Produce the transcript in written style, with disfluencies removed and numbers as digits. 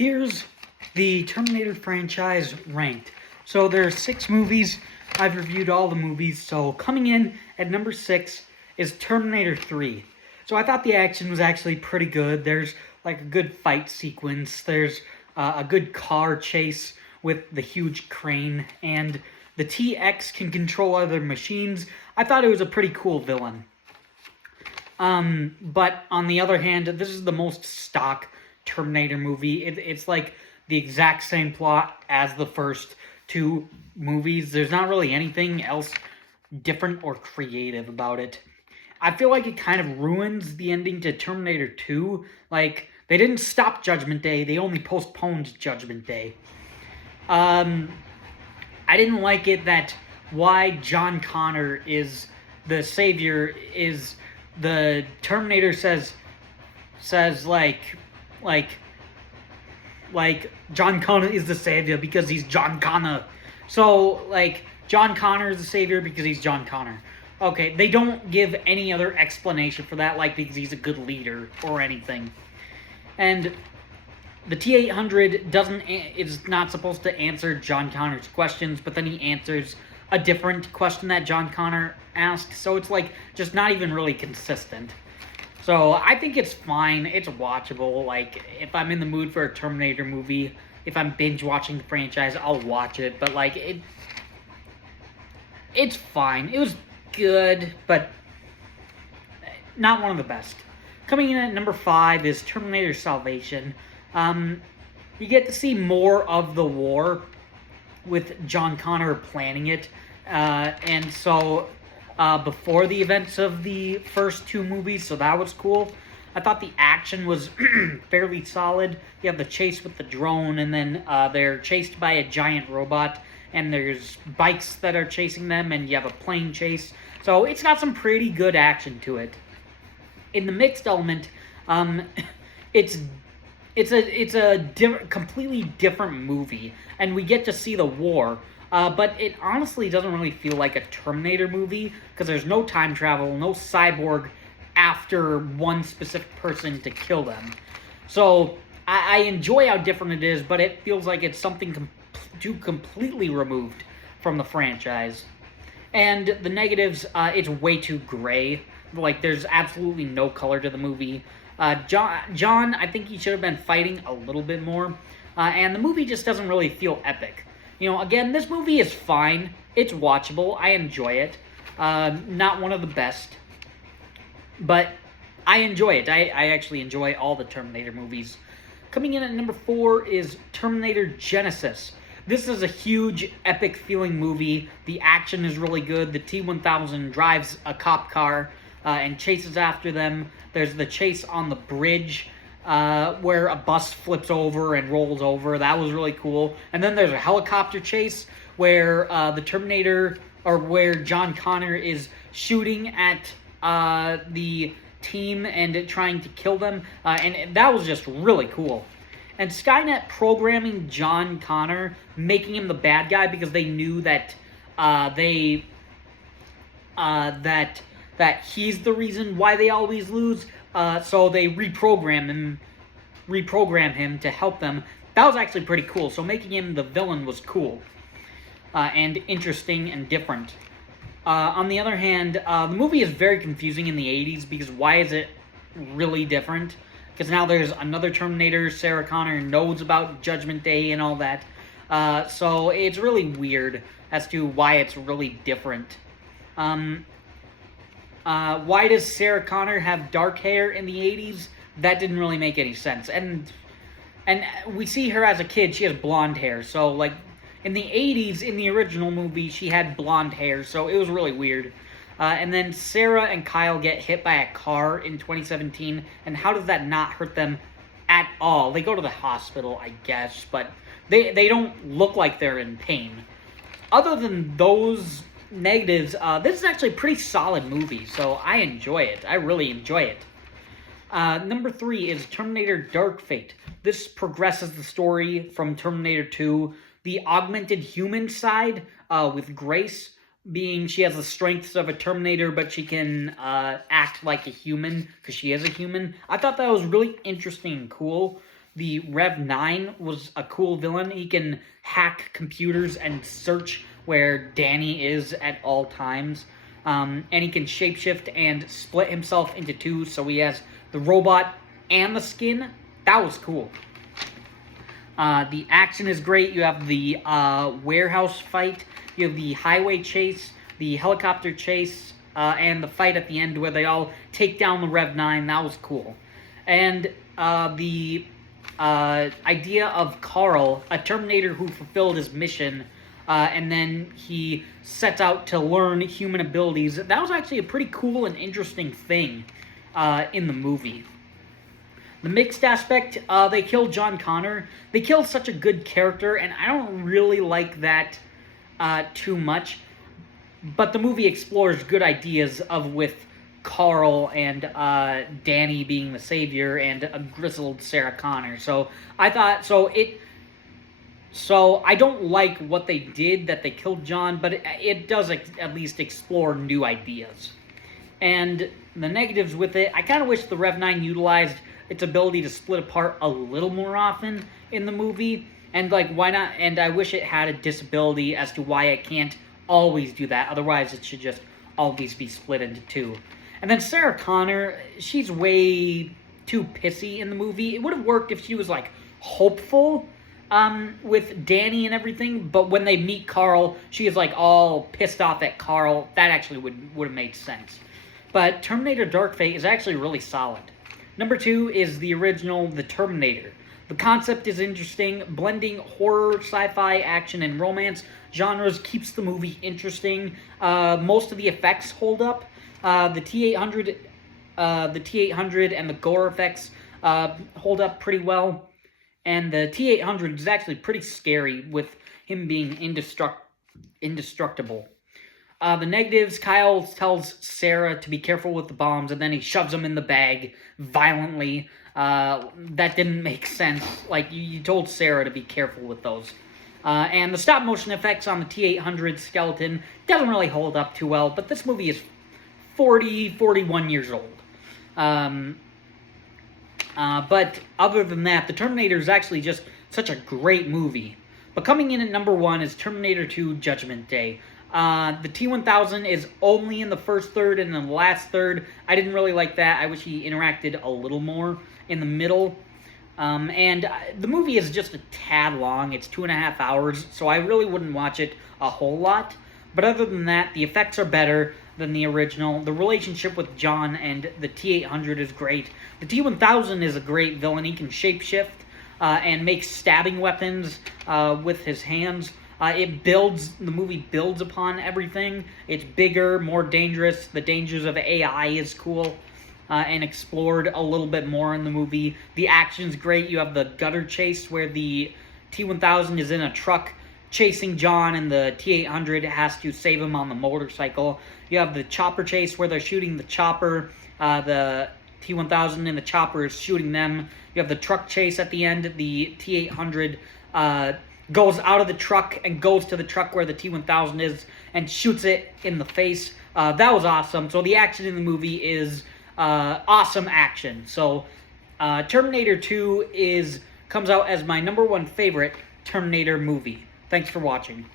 Here's the Terminator franchise ranked. So there are 6 movies. I've reviewed all the movies. So coming in at number 6 is Terminator 3. So I thought the action was actually pretty good. There's like a good fight sequence. There's a good car chase with the huge crane. And the TX can control other machines. I thought it was a pretty cool villain. But on the other hand, this is the most stock Terminator movie. It's like the exact same plot as the first 2 movies. There's not really anything else different or creative about it. I feel like it kind of ruins the ending to Terminator 2. Like, they didn't stop Judgment Day, they only postponed Judgment Day. I didn't like it that why John Connor is the savior is the Terminator says like John Connor is the savior because he's John Connor. So like John Connor is the savior because he's John Connor. Okay, they don't give any other explanation for that, like because he's a good leader or anything. And the T-800 is not supposed to answer John Connor's questions, but then he answers a different question that John Connor asked. So it's like just not even really consistent. So I think it's fine. It's watchable. Like if I'm in the mood for a Terminator movie, if I'm binge watching the franchise, I'll watch it. But like it's fine. It was good, but not one of the best. Coming in at number 5 is Terminator Salvation. You get to see more of the war with John Connor planning it. And so before the events of the first 2 movies, so that was cool. I thought the action was fairly solid. You have the chase with the drone, and then they're chased by a giant robot, and there's bikes that are chasing them, and you have a plane chase. So it's got some pretty good action to it. In the mixed element, it's a completely different movie, and we get to see the war. But it honestly doesn't really feel like a Terminator movie, because there's no time travel, no cyborg after one specific person to kill them. So I enjoy how different it is, but it feels like it's something too completely removed from the franchise. And the negatives, it's way too gray. Like, there's absolutely no color to the movie. John, I think he should have been fighting a little bit more. And the movie just doesn't really feel epic. You know, again, this movie is fine. It's watchable. I enjoy it. Not one of the best. But I enjoy it. I actually enjoy all the Terminator movies. Coming in at number 4 is Terminator Genisys. This is a huge, epic feeling movie. The action is really good. The T-1000 drives a cop car and chases after them. There's the chase on the bridge where a bus flips over and rolls over. That was really cool. And then there's a helicopter chase where the Terminator, or where John Connor is shooting at the team and trying to kill them. And that was just really cool. And Skynet programming John Connor, making him the bad guy because they knew that that he's the reason why they always lose. So they reprogram him to help them. That was actually pretty cool. So making him the villain was cool and interesting and different. On the other hand, the movie is very confusing in the 80s because why is it really different? Because now there's another Terminator. Sarah Connor knows about Judgment Day and all that. So it's really weird as to why it's really different. Why does Sarah Connor have dark hair in the 80s? That didn't really make any sense. And we see her as a kid, she has blonde hair. So, like, in the 80s, in the original movie, she had blonde hair. So it was really weird. And then Sarah and Kyle get hit by a car in 2017. And how does that not hurt them at all? They go to the hospital, I guess. But they don't look like they're in pain. Other than those negatives, this is actually a pretty solid movie, so I enjoy it. I really enjoy it. Number 3 is Terminator Dark Fate. This progresses the story from Terminator 2. The augmented human side, with Grace being, she has the strengths of a Terminator, but she can act like a human, because she is a human. I thought that was really interesting and cool. the Rev 9 was a cool villain. He can hack computers and search where Danny is at all times. And he can shapeshift and split himself into two, so he has the robot and the skin. That was cool. The action is great. You have the warehouse fight. You have the highway chase, the helicopter chase, and the fight at the end where they all take down the Rev 9. That was cool. And the idea of Carl, a Terminator who fulfilled his mission, and then he sets out to learn human abilities. That was actually a pretty cool and interesting thing in the movie. The mixed aspect, they killed John Connor. They killed such a good character, and I don't really like that too much. But the movie explores good ideas with Carl and Danny being the savior and a grizzled Sarah Connor. So I thought, so I don't like what they did, that they killed John, but it does at least explore new ideas. And the negatives with it, I kind of wish the Rev 9 utilized its ability to split apart a little more often in the movie. And, like, why not? And I wish it had a disability as to why it can't always do that. Otherwise, it should just always be split into two. And then Sarah Connor, she's way too pissy in the movie. It would have worked if she was, like, hopeful with Danny and everything. But when they meet Carl, she is, like, all pissed off at Carl. That actually would have made sense. But Terminator Dark Fate is actually really solid. Number 2 is the original The Terminator. The concept is interesting. Blending horror, sci-fi, action, and romance genres keeps the movie interesting. Most of the effects hold up. The T-800 and the gore effects hold up pretty well. And the T-800 is actually pretty scary with him being indestructible. The negatives, Kyle tells Sarah to be careful with the bombs, and then he shoves them in the bag violently. That didn't make sense. Like, you told Sarah to be careful with those. And the stop-motion effects on the T-800 skeleton doesn't really hold up too well, but this movie is 41 years old. But other than that, The Terminator is actually just such a great movie. But coming in at number 1 is Terminator 2 Judgment Day. The T-1000 is only in the first third and in the last third. I didn't really like that. I wish he interacted a little more in the middle. And the movie is just a tad long. It's 2.5 hours, so I really wouldn't watch it a whole lot. But other than that, the effects are better than the original. The relationship with John and the T-800 is great. The T-1000 is a great villain. He can shapeshift and make stabbing weapons with his hands. The movie builds upon everything. It's bigger, more dangerous. The dangers of AI is cool and explored a little bit more in the movie. The action's great. You have the gutter chase where the T-1000 is in a truck chasing John and the T-800 has to save him on the motorcycle. You have the chopper chase where they're shooting the chopper. The T-1000 and the chopper is shooting them. You have the truck chase at the end. The T-800 goes out of the truck and goes to the truck where the T-1000 is and shoots it in the face. That was awesome. So the action in the movie is awesome action. So Terminator 2 comes out as my number 1 favorite Terminator movie. Thanks for watching.